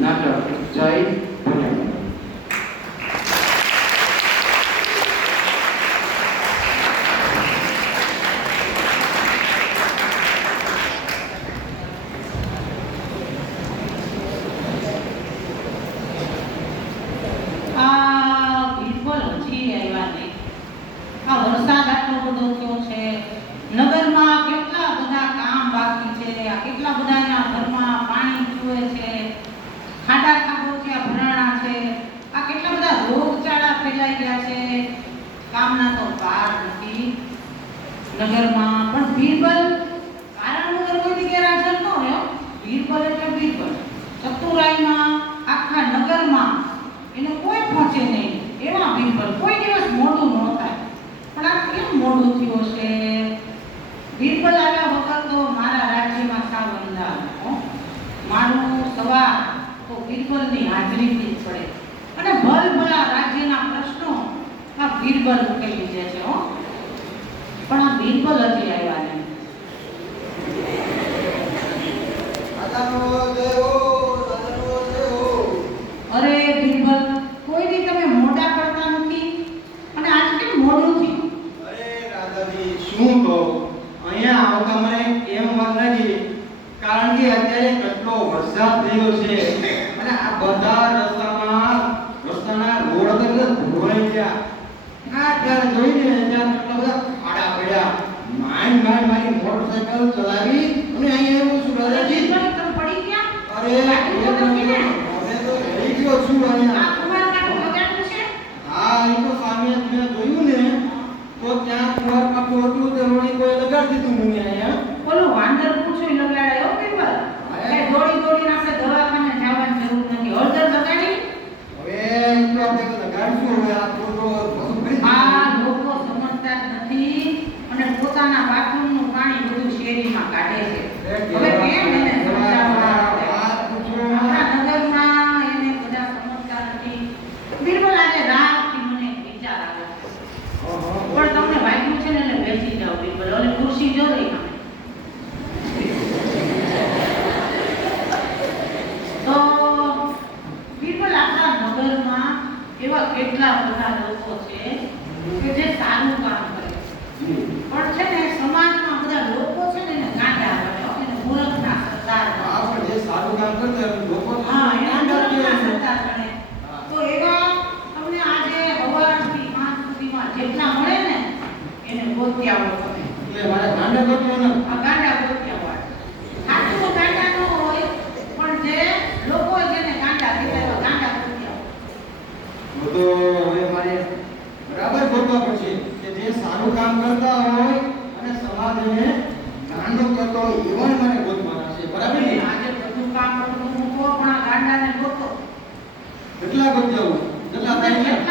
નાટક જય પહોંચે નહીં એવા બિલ કોઈ દિવસ મોડું ન થાય. પણ આ કેમ મોડું થયું છે બિરબલ આવ્યા વખત તો મારા રાજ્યમાં સાવ અંદાજ મારું સવાર તો બિરબલની હાજરીથી જ પડે. અને ભલભલા રાજ્યના પ્રશ્નો આ બિરબલ ઉકેલી જાય છે, હો. પણ આ બિરબલ હજી આવ્યા નહીં. વરસાદ થયો છે. અને આ બધા રસ્તામાં રસ્તાના રોડ પર ધોવાઈ ગયા. આ ત્યારે જોઈને ત્યાં બધા ખાડા પડ્યા. માંડ માંડ મારી મોટરસાયકલ ચલાવી reclamo nada. રૂપિયા હોય કેટલા થાય છે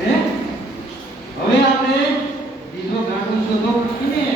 હે? હવે આપણે બીજો ગાંઠો શોધો પડશે ને.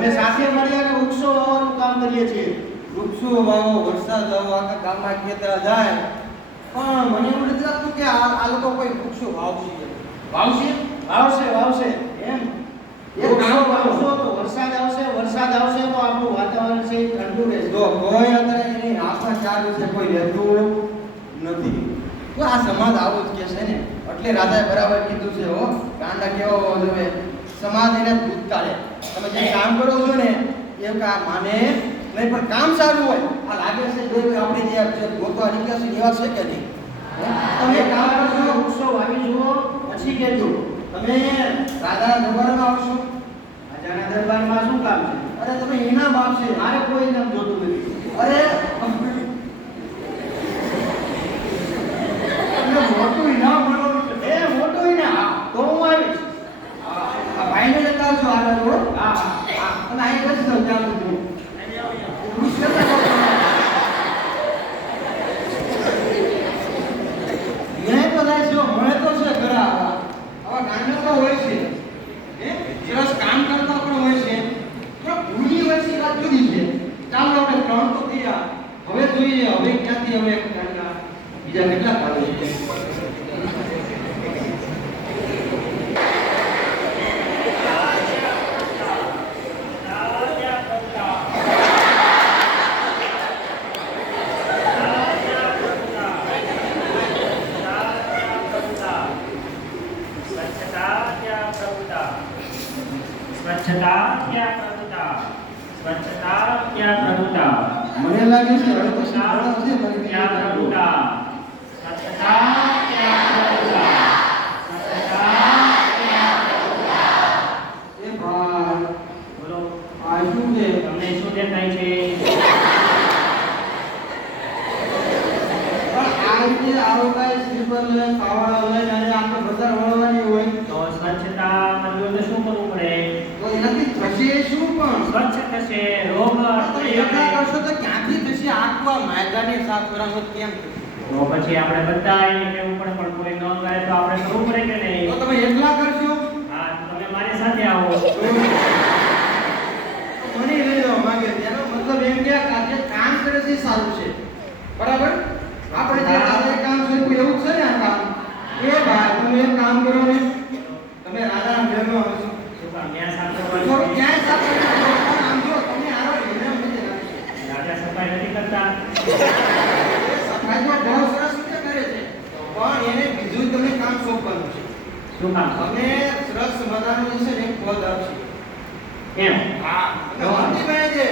અમે સાથે મળીએ કે વૃક્ષો વાવવાનું કામ કરીએ છીએ. વૃક્ષો વાવો વરસાદ લાવો આખા ગામમાં ખેતરા જાય. પણ મને એવું નથી લાગતું કે આ આ લોકો કોઈ વૃક્ષો વાવશે વાવશે? વાવશે વાવશે. એમ. એ વાવશો તો વરસાદ આવશે વરસાદ આવશે તો આપણું વાતાવરણ છે ઠંડુ રહેશે. તો એની આશા ચાર વિશે કોઈ રહેતું નથી. તો આ સમાજ આવું જ કે ને. એટલે રાજાએ બરાબર કીધું છે હો. ગાંડા કેવો હોવો જોઈએ સમાજ એને દૂધ કાઢે તમે જે કામ કરો છો ને એ કામ માને નહીં પણ કામ સારું હોય આ લાગે છે જે આપણે જે ગોતવા નીકળ્યા છે એવા છે કે નહીં? તમે કામ કરશો વૃક્ષો વાવી જુઓ પછી કેજો તમે રાધા દરબારમાં આવશો. રાજાના દરબારમાં શું કામ છે? અરે તમે એના બાપ છે. મારે કોઈ નામ જોતું નથી. અરે પછી આપણે બધા એને કેવું પડે પણ કોઈ ન કરે તો આપણે કરવું પડે કે નહીં? તો તમે એકલા કરશો? હા તમે મારી સાથે આવો. ઘણી લેવા માંગે છે. મતલબ એમ કે આ જે કામ કરે છે સારું છે. બરાબર? આપણે જે રાજાએ કામ કર્યું એવું છે ને આ કામ એ ભાઈ તમે એક કામ કરો ને તમે રાજાના મહેલમાં આવો છો શું કામ ત્યાં સાફ તો કરવાનું છે? ક્યાંય સાફ કરી નાખો. પણ આમ જો તમે આવો મહેલમાં મળી રાખશો. રાજા સફાઈ નથી કરતા એ સફાઈમાં બહુ સરસ રીતે કરે છે પણ એને બીજું તમે કામ સોંપવાનું છે શું કામ સરસ મજાનું છે ને પદ આપશે. એમ? હા. મંત્રી બને છે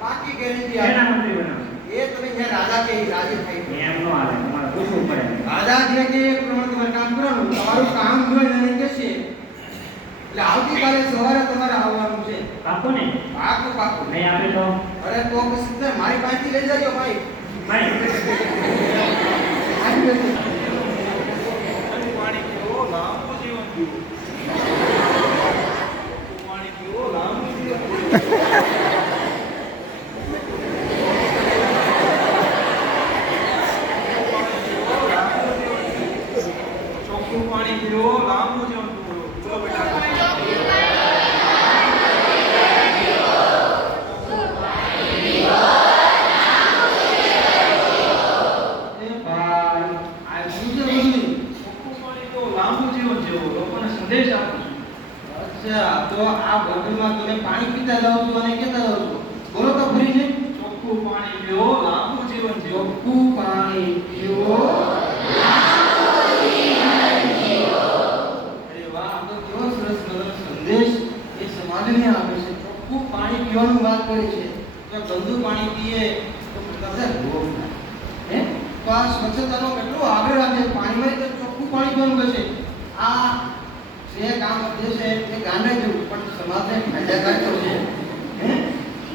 પાકી ગેરંટી આપે મંત્રી બનાવશે એ તમે જ્યાં રાજા કે રાજી થઈ એમ નો આવે તમારે પૂછવું પડે. રાજા જે કે પ્રમાણે તમારે કામ કરવાનું તમારું કામ જોઈને એને કહેશે એટલે આવતીકાલે સવારે તમારે આવવાનું છે. પાકું ને? પાકું પાકું. નહીં આપે તો? અરે તો સીધા મારી પાસેથી લઈ જજો ભાઈ. ભાઈ. આવી જશે. ચોખ્ખું પાણી પીવો લાંબુ જીવન પૂરો ચલો બેટા એ ભાઈ આ શું છે બધું? ચોખ્ખું પાણી તો લાંબુ જીવન જેવો લોકોને સંદેશ આપું છું અચ્છા તો આ બોટલમાં તમે પાણી પીતા જાઓ છો અને કેતા જાઓ છો. બોલો તો ફરીને. ચોખ્ખું પાણી પીઓ લાંબુ જીવન જીવો. ચોખ્ખું પાણી પીઓ. અરે વાહ તો કેવો સરસ મજાનો સંદેશ એ સમાજને આપે છે. ચોખ્ખું પાણી પીવાનું વાત કરે છે. જો ગંદુ પાણી પીએ તો કદાચ રોગ હે? તો આ સ્વચ્છતાનો કેટલો આગ્રહ રાખે છે. પાણીમાં તો ચોખ્ખું પાણી પીવાનું કહે છે. આ જે કામ જે છે એ ગાંડા જેવું પણ સમાજને ફાયદાકારક તો છે. હે?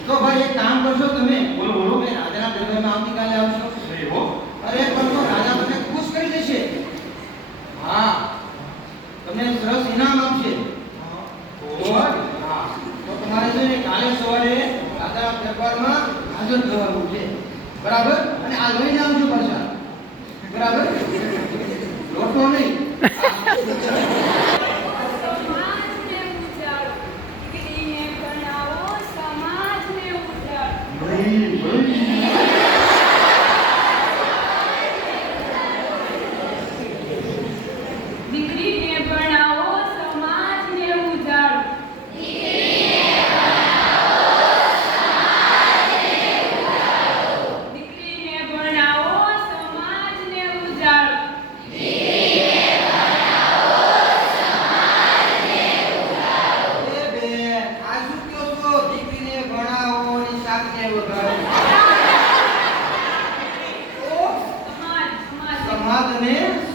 તો ભાઈ એક કામ કરશો તમે બોલો બોલો કે રાજાના દરબારમાં આવતીકાલે આવશો. નહીં હો. અરે પણ તો રાજા તમને ખુશ કરી દેશે. હા. તમને સરસ ઇનામ આપશે. તો તમારે છે ને કાલે સવારે રાજાના દરબારમાં હાજર થવાનું છે. બરાબર? અને આ લઈને આવજો પાછા. બરાબર? લોટો નહીં સમાજને ઉજાળ દીકરીને ભણાવો સમાજને ઉજાળ નહીં, નહીં. દીકરીને ભણાવો સમાજને ઉજાળ દીકરીને ભણાવો સમાજને ઉજાળ એ બેન, આ શું કહો છો? દીકરીને ભણાવો અને શાકને વઘારો. ઓ, સમાજ સમાજ સમાજને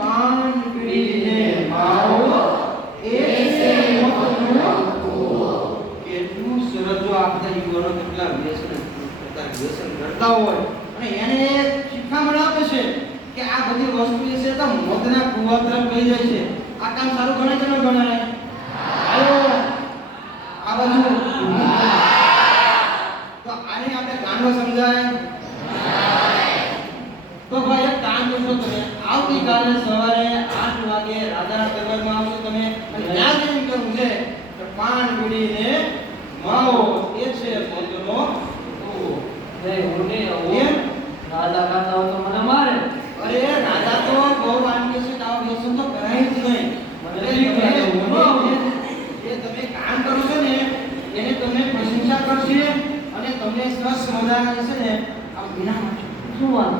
પાન પીડીને મારો સરસ જો આપતા યુવાનો કરતા હોય અને એને શિખામણ આપે છે કે આ બધી વસ્તુ જે છે તો મોતના કુવા તરફ લઈ જાય છે આ સારું ગણાય કે ન આ બધું તો આને આપણે ગાંડો સમજાય? આવતીકાલે સવારે આઠ વાગે રાધા નગરમાં આવશો તમે. અને ત્યાં એમ કહ્યું છે કે પાન ગુડીને માવો એ છે મોતનો કૂવો. નહીં હું નહીં આવું રાધા ખાતા તો મને મારે. અરે રાધા તો બહુ વાનગી છે તાવ બેસો તો કરાય જ નહીં. એ તમે કામ કરો છો ને એને તમને પ્રશંસા કરશે અને તમને સરસ મજાના છે ને આ વિના શું વાત?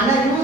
પણ આ